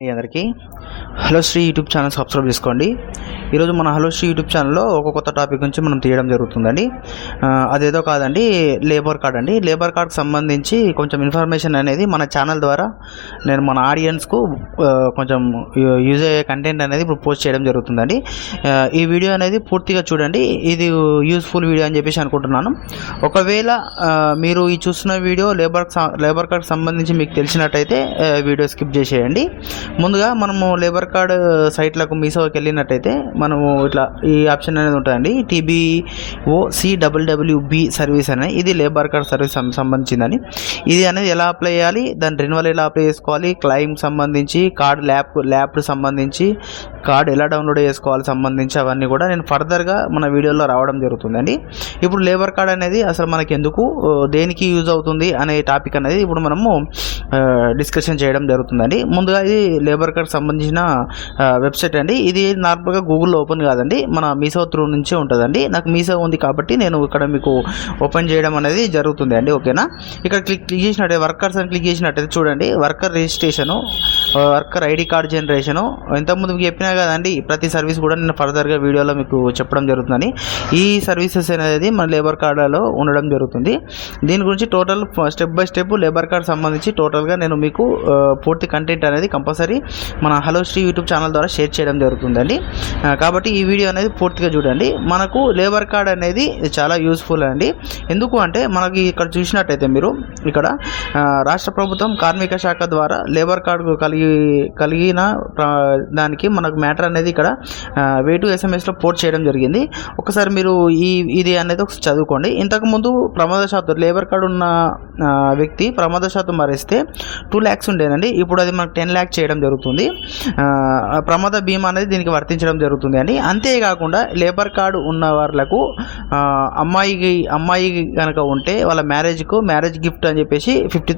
మీ అందరికీ. Hello Sri YouTube channel subscribe చేసుకోండి. ఈరోజు మన హలోషి యూట్యూబ్ ఛానల్లో ఒక కొత్త టాపిక్ నుంచి మనం తీయడం జరుగుతుందండి. అదేదో కాదండి లేబర్ కార్డ్ అండి. లేబర్ కార్డ్కి సంబంధించి కొంచెం ఇన్ఫర్మేషన్ అనేది మన ఛానల్ ద్వారా నేను మన ఆడియన్స్కు కొంచెం యూజ్ అయ్యే కంటెంట్ అనేది ఇప్పుడు పోస్ట్ చేయడం జరుగుతుందండి. ఈ వీడియో అనేది పూర్తిగా చూడండి. ఇది యూస్ఫుల్ వీడియో అని చెప్పేసి అనుకుంటున్నాను. ఒకవేళ మీరు ఈ చూస్తున్న వీడియో లేబర్ లేబర్ కార్డ్కి సంబంధించి మీకు తెలిసినట్టయితే వీడియో స్కిప్ చేసేయండి. ముందుగా మనము లేబర్ కార్డ్ సైట్లకు మీసోకి వెళ్ళినట్టయితే మనము ఇట్లా ఈ ఆప్షన్ అనేది ఉంటుందండి టీబీఓ సి డబ్ల్యూడబ్ల్యూబి సర్వీస్ అనేది ఇది లేబర్ కార్డ్ సర్వీస్ సంబంధించిందని ఇది అనేది ఎలా అప్లై చేయాలి? దాని రెన్యువల్ ఎలా అప్లై చేసుకోవాలి? క్లైమ్ సంబంధించి కార్డ్ ల్యాప్ ల్యాప్ సంబంధించి కార్డ్ ఎలా డౌన్లోడ్ చేసుకోవాలి సంబంధించి అవన్నీ కూడా నేను ఫర్దర్గా మన వీడియోలో రావడం జరుగుతుందండి. ఇప్పుడు లేబర్ కార్డ్ అనేది అసలు మనకి ఎందుకు దేనికి యూజ్ అవుతుంది అనే టాపిక్ అనేది ఇప్పుడు మనము డిస్కషన్ చేయడం జరుగుతుందండి. ముందుగా ఇది లేబర్ కార్డ్ సంబంధించిన వెబ్సైట్ అండి. ఇది నార్మల్గా గూగుల్లో ఓపెన్ కాదండి. మన మీసో త్రూ నుంచే ఉంటుందండి. నాకు మీసో ఉంది కాబట్టి నేను ఇక్కడ మీకు ఓపెన్ చేయడం అనేది జరుగుతుంది అండి ఓకేనా? ఇక్కడ క్లిక్ క్లిక్ చేసినట్టే వర్కర్స్ అని క్లిక్ చేసినట్టయితే చూడండి. Worker registration worker ID card generation ఇంతకుముందు మీకు చెప్పినా కదండి ప్రతి సర్వీస్ కూడా నేను ఫర్దర్గా వీడియోలో మీకు చెప్పడం జరుగుతుందని. ఈ సర్వీసెస్ అనేది మన లేబర్ కార్డులలో ఉండడం జరుగుతుంది. దీని గురించి total step by step labour card సంబంధించి టోటల్గా నేను మీకు పూర్తి కంటెంట్ అనేది కంపల్సరీ మన హలో శ్రీ యూట్యూబ్ ఛానల్ ద్వారా షేర్ చేయడం జరుగుతుందండి. కాబట్టి ఈ వీడియో అనేది పూర్తిగా చూడండి. మనకు లేబర్ కార్డ్ అనేది చాలా యూస్ఫుల్ అండి. ఎందుకు అంటే మనకి ఇక్కడ చూసినట్టయితే మీరు ఇక్కడ రాష్ట్ర ప్రభుత్వం కార్మిక శాఖ ద్వారా లేబర్ కార్డు కలిగి కలిగిన దానికి మనకు మ్యాటర్ అనేది ఇక్కడ వే టు ఎస్ఎంఎస్లో పోర్ట్ చేయడం జరిగింది. ఒకసారి మీరు ఈ ఇది అనేది ఒకసారి చదువుకోండి. ఇంతకుముందు ప్రమాదశాత్తు లేబర్ కార్డు ఉన్న వ్యక్తి ప్రమాదశాత్తు మరిస్తే టూ ల్యాక్స్ ఉండేనండి. ఇప్పుడు అది మనకు టెన్ ల్యాక్స్ చేయడం జరుగుతుంది. ప్రమాద బీమా అనేది దీనికి వర్తించడం జరుగుతుంది అండి. అంతేకాకుండా లేబర్ కార్డు ఉన్న వాళ్ళకు అమ్మాయికి అమ్మాయి కనుక ఉంటే వాళ్ళ మ్యారేజ్కు మ్యారేజ్ గిఫ్ట్ అని చెప్పేసి ఫిఫ్టీ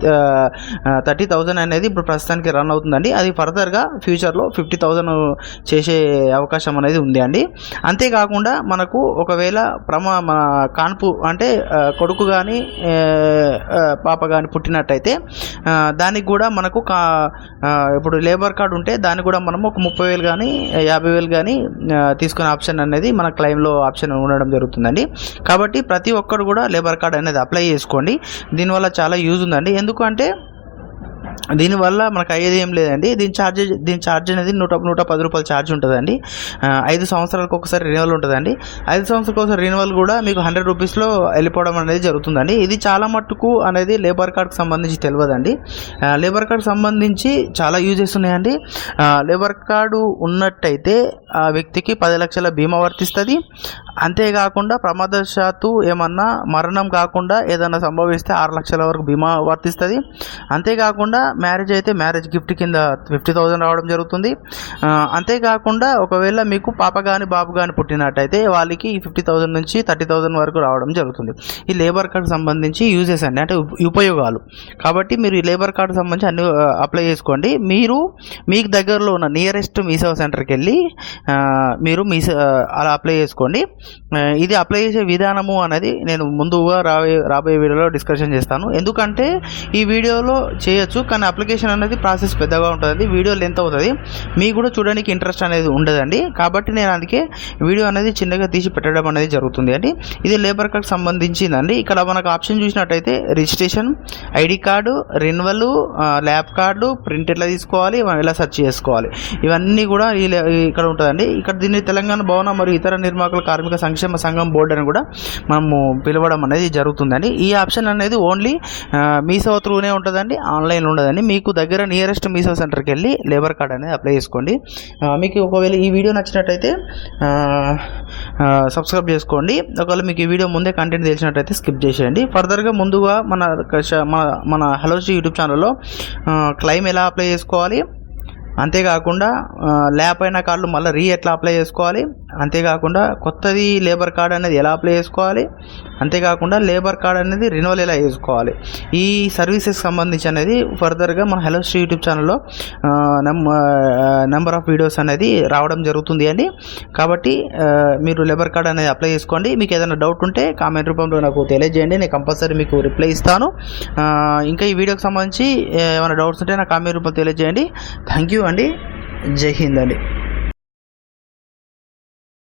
థర్టీ థౌజండ్ అనేది ఇప్పుడు ప్రస్తుతానికి రన్ అవుతుంది ఉందండి. అది ఫర్దర్గా ఫ్యూచర్లో ఫిఫ్టీ థౌజండ్ చేసే అవకాశం అనేది ఉంది అండి. అంతేకాకుండా మనకు ఒకవేళ ప్రమా మన కాన్పు అంటే కొడుకు కానీ పాప కానీ పుట్టినట్టయితే దానికి కూడా మనకు కా ఇప్పుడు లేబర్ కార్డు ఉంటే దానికి కూడా మనం ఒక ముప్పై వేలు కానీ యాభై వేలు కానీ తీసుకునే ఆప్షన్ అనేది మన క్లైమ్లో ఆప్షన్ ఉండడం జరుగుతుందండి. కాబట్టి ప్రతి ఒక్కరు కూడా లేబర్ కార్డు అనేది అప్లై చేసుకోండి. దీనివల్ల చాలా యూజ్ ఉందండి. ఎందుకంటే దీనివల్ల మనకు అయ్యేది ఏం లేదండి. దీని ఛార్జ్ దీని ఛార్జ్ అనేది నూట నూట పది రూపాయల ఛార్జ్ ఉంటుందండి. ఐదు సంవత్సరాలకు ఒకసారి రెన్యువల్ ఉంటుందండి. ఐదు సంవత్సరాలకు ఒకసారి రెన్యువల్ కూడా మీకు హండ్రెడ్ రూపీస్లో వెళ్ళిపోవడం అనేది జరుగుతుందండి. ఇది చాలా మట్టుకు అనేది లేబర్ కార్డ్కి సంబంధించి తెలియదండి. లేబర్ కార్డ్ సంబంధించి చాలా యూజెస్ ఉన్నాయండి. లేబర్ కార్డు ఉన్నట్టయితే ఆ వ్యక్తికి పది లక్షల బీమా వర్తిస్తుంది. అంతేకాకుండా ప్రమాదశాత్తు ఏమన్నా మరణం కాకుండా ఏదైనా సంభవిస్తే ఆరు లక్షల వరకు బీమా వర్తిస్తుంది. అంతేకాకుండా మ్యారేజ్ అయితే మ్యారేజ్ గిఫ్ట్ కింద ఫిఫ్టీ థౌజండ్ రావడం జరుగుతుంది. అంతేకాకుండా ఒకవేళ మీకు పాప కానీ బాబు కానీ పుట్టినట్టయితే వాళ్ళకి ఫిఫ్టీ థౌజండ్ నుంచి థర్టీ థౌజండ్ వరకు రావడం జరుగుతుంది. ఈ లేబర్ కార్డ్ సంబంధించి యూజెస్ అండి అంటే ఉపయోగాలు. కాబట్టి మీరు ఈ లేబర్ కార్డు సంబంధించి అన్ని అప్లై చేసుకోండి. మీరు మీకు దగ్గరలో ఉన్న నియరెస్ట్ మీసేవ సెంటర్కి వెళ్ళి మీరు మీ అలా అప్లై చేసుకోండి. ఇది అప్లై చేసే విధానము అనేది నేను ముందుగా రాబోయే రాబోయే వీడియోలో డిస్కషన్ చేస్తాను. ఎందుకంటే ఈ వీడియోలో చేయొచ్చు కానీ అప్లికేషన్ అనేది ప్రాసెస్ పెద్దగా ఉంటుంది వీడియో లెంత్ అవుతుంది. మీకు కూడా చూడడానికి ఇంట్రెస్ట్ అనేది ఉండదండి. కాబట్టి నేను అందుకే వీడియో అనేది చిన్నగా తీసి పెట్టడం అనేది జరుగుతుంది అండి. ఇది లేబర్ కార్డ్ సంబంధించిందండి. ఇక్కడ మనకు ఆప్షన్ చూసినట్టయితే registration ID card renewal lab card print ఎట్లా తీసుకోవాలి మనం ఎలా సెర్చ్ చేసుకోవాలి. ఇవన్నీ కూడా ఇక్కడ ఉంటుందండి. ఇక్కడ దీన్ని తెలంగాణ భవన మరియు ఇతర నిర్మాకుల కార్మిక సంక్షేమ సంఘం బోర్డు అని కూడా మనము పిలవడం అనేది జరుగుతుందండి. ఈ ఆప్షన్ అనేది ఓన్లీ మీసో త్రూనే ఉంటుందండి ఆన్లైన్ ఉండదండి. మీకు దగ్గర నియరెస్ట్ మీసో సెంటర్కి వెళ్ళి లేబర్ కార్డ్ అనేది అప్లై చేసుకోండి. మీకు ఒకవేళ ఈ వీడియో నచ్చినట్టయితే సబ్స్క్రైబ్ చేసుకోండి. ఒకవేళ మీకు ఈ వీడియో ముందే కంటెంట్ తెలిసినట్టయితే స్కిప్ చేసేయండి. ఫర్దర్గా ముందుగా మన కష- మన మన హలో యూట్యూబ్ ఛానల్లో క్లైమ్ ఎలా అప్లై చేసుకోవాలి అంతేకాకుండా ల్యాప్ అయిన కార్డులు మళ్ళీ రీ ఎట్లా అప్లై చేసుకోవాలి? అంతేకాకుండా కొత్తది లేబర్ కార్డు అనేది ఎలా అప్లై చేసుకోవాలి? అంతేకాకుండా లేబర్ కార్డ్ అనేది రెన్యువల్ ఎలా చేసుకోవాలి? ఈ సర్వీసెస్ సంబంధించి అనేది ఫర్దర్గా మన హలో శ్రీ యూట్యూబ్ ఛానల్లో నెంబర్ ఆఫ్ వీడియోస్ అనేది రావడం జరుగుతుంది అండి. కాబట్టి మీరు లేబర్ కార్డ్ అనేది అప్లై చేసుకోండి. మీకు ఏదైనా డౌట్ ఉంటే కామెంట్ రూపంలో నాకు తెలియజేయండి. నేను కంపల్సరీ మీకు రిప్లై ఇస్తాను. ఇంకా ఈ వీడియోకి సంబంధించి ఏమైనా డౌట్స్ ఉంటే నాకు కామెంట్ రూపంలో తెలియజేయండి. థ్యాంక్ యూ అండి. జై హింద్ అండి.